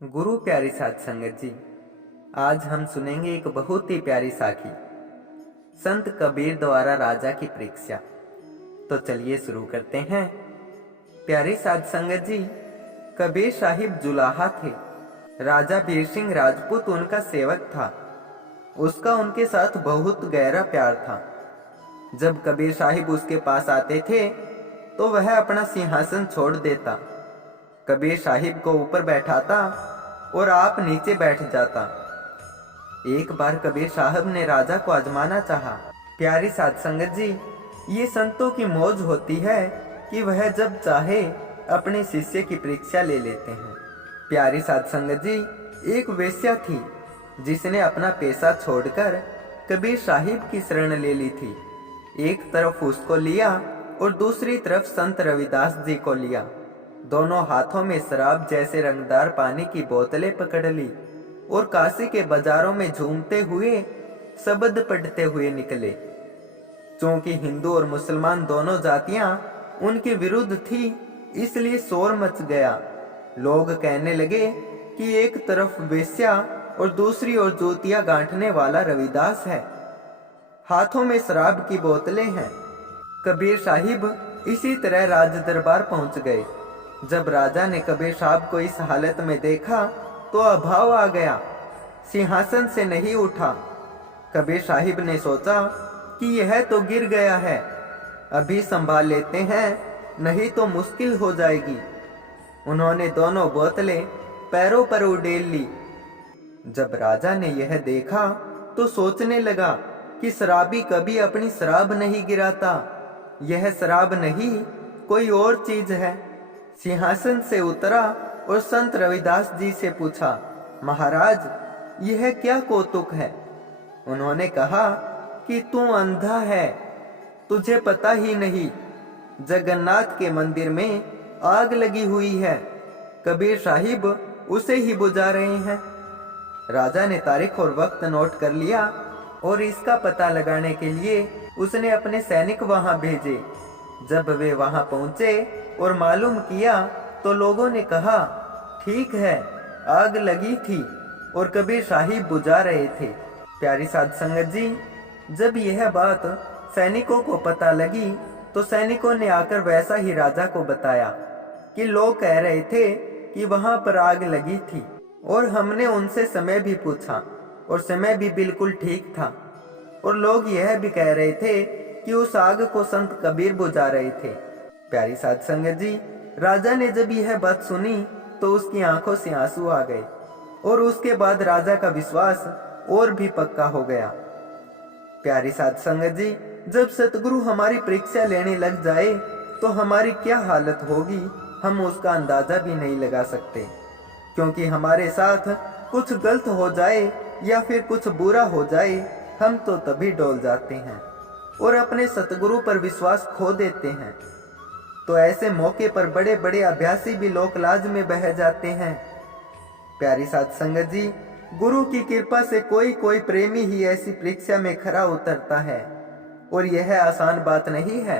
गुरु प्यारी साध संगत जी, आज हम सुनेंगे एक बहुत ही प्यारी साखी, संत कबीर द्वारा राजा की परीक्षा। तो चलिए शुरू करते हैं। प्यारी साध संगत जी, कबीर साहिब जुलाहा थे। राजा बीर सिंह राजपूत उनका सेवक था। उसका उनके साथ बहुत गहरा प्यार था। जब कबीर साहिब उसके पास आते थे तो वह अपना सिंहासन छोड़ देता, कबीर साहिब को ऊपर बैठाता और आप नीचे बैठ जाता। एक बार कबीर साहब ने राजा को आजमाना चाहा। प्यारी साध संगत जी, ये संतों की मौज होती है कि वह जब चाहे अपने शिष्य की परीक्षा ले लेते हैं। प्यारी साध संगत जी, एक वेश्या थी जिसने अपना पेशा छोड़कर कबीर साहिब की शरण ले ली थी। एक तरफ उसको लिया और दूसरी तरफ संत रविदास जी को लिया। दोनों हाथों में शराब जैसे रंगदार पानी की बोतलें पकड़ ली और काशी के बाजारों में झूमते हुए शब्द पढ़ते हुए निकले। क्योंकि हिंदू और मुसलमान दोनों जातियां उनके विरुद्ध थी, इसलिए शोर मच गया। लोग कहने लगे कि एक तरफ वेश्या और दूसरी ओर जूतियां गांठने वाला रविदास है, हाथों में शराब की बोतलें हैं। कबीर साहिब इसी तरह राज दरबार पहुंच गए। जब राजा ने कबीर साहब को इस हालत में देखा तो अभाव आ गया, सिंहासन से नहीं उठा। कबीर साहिब ने सोचा कि यह तो गिर गया है, अभी संभाल लेते हैं, नहीं तो मुश्किल हो जाएगी। उन्होंने दोनों बोतलें पैरों पर उड़ेल ली। जब राजा ने यह देखा तो सोचने लगा कि शराबी कभी अपनी शराब नहीं गिराता, यह शराब नहीं कोई और चीज है। सिंहासन से उतरा और संत रविदास जी से पूछा, महाराज यह क्या कौतुक है? उन्होंने कहा कि तू अंधा है, तुझे पता ही नहीं, जगन्नाथ के मंदिर में आग लगी हुई है, कबीर साहिब उसे ही बुझा रहे हैं। राजा ने तारीख और वक्त नोट कर लिया और इसका पता लगाने के लिए उसने अपने सैनिक वहां भेजे। जब वे वहां पहुंचे और मालूम किया तो लोगों ने कहा, ठीक है, आग लगी थी और कबीर साहिब बुझा रहे थे। प्यारी साध संगत जी, जब यह बात सैनिकों को पता लगी तो सैनिकों ने आकर वैसा ही राजा को बताया कि लोग कह रहे थे कि वहां पर आग लगी थी और हमने उनसे समय भी पूछा और समय भी बिल्कुल ठीक था, और लोग यह भी कह रहे थे कि उस आग को संत कबीर बुझा रहे थे। प्यारी साध संगत जी, राजा ने जब यह बात सुनी तो उसकी आंखों से आंसू आ गए और उसके बाद राजा का विश्वास और भी पक्का हो गया। प्यारी साध संगत जी, जब सतगुरु हमारी परीक्षा लेने लग जाए तो हमारी क्या हालत होगी, हम उसका अंदाजा भी नहीं लगा सकते। क्योंकि हमारे साथ कुछ गलत हो जाए या फिर कुछ बुरा हो जाए, हम तो तभी डोल जाते हैं और अपने सतगुरु पर विश्वास खो देते हैं। तो ऐसे मौके पर बड़े बड़े अभ्यासी भी लोक लाज में बह जाते हैं। प्यारी साध संगत जी, गुरु की कृपा से कोई कोई प्रेमी ही ऐसी परीक्षा में खरा उतरता है और यह आसान बात नहीं है।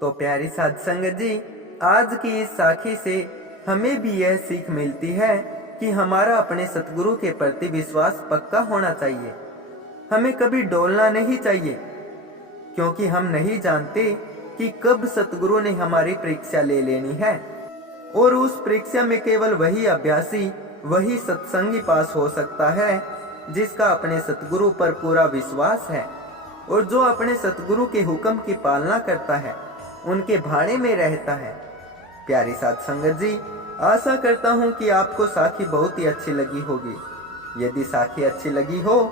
तो प्यारी साध संगत जी, आज की इस साखी से हमें भी यह सीख मिलती है कि हमारा अपने सतगुरु के प्रति विश्वास पक्का होना चाहिए। हमें कभी डोलना नहीं चाहिए, क्योंकि हम नहीं जानते कि कब सतगुरु ने हमारी परीक्षा ले लेनी है, और उस परीक्षा में केवल वही अभ्यासी, वही सत्संगी पास हो सकता है जिसका अपने सतगुरु पर पूरा विश्वास है और जो अपने सतगुरु के हुक्म की पालना करता है, उनके भाड़े में रहता है। प्यारी साध संगत जी, आशा करता हूँ कि आपको साखी बहुत ही अच्छी लगी होगी। यदि साखी अच्छी लगी हो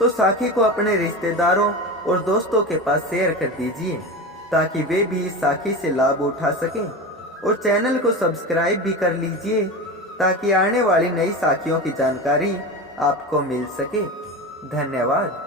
तो साखी को अपने रिश्तेदारों और दोस्तों के पास शेयर कर दीजिए ताकि वे भी इस साखी से लाभ उठा सकें, और चैनल को सब्सक्राइब भी कर लीजिए ताकि आने वाली नई साखियों की जानकारी आपको मिल सके। धन्यवाद।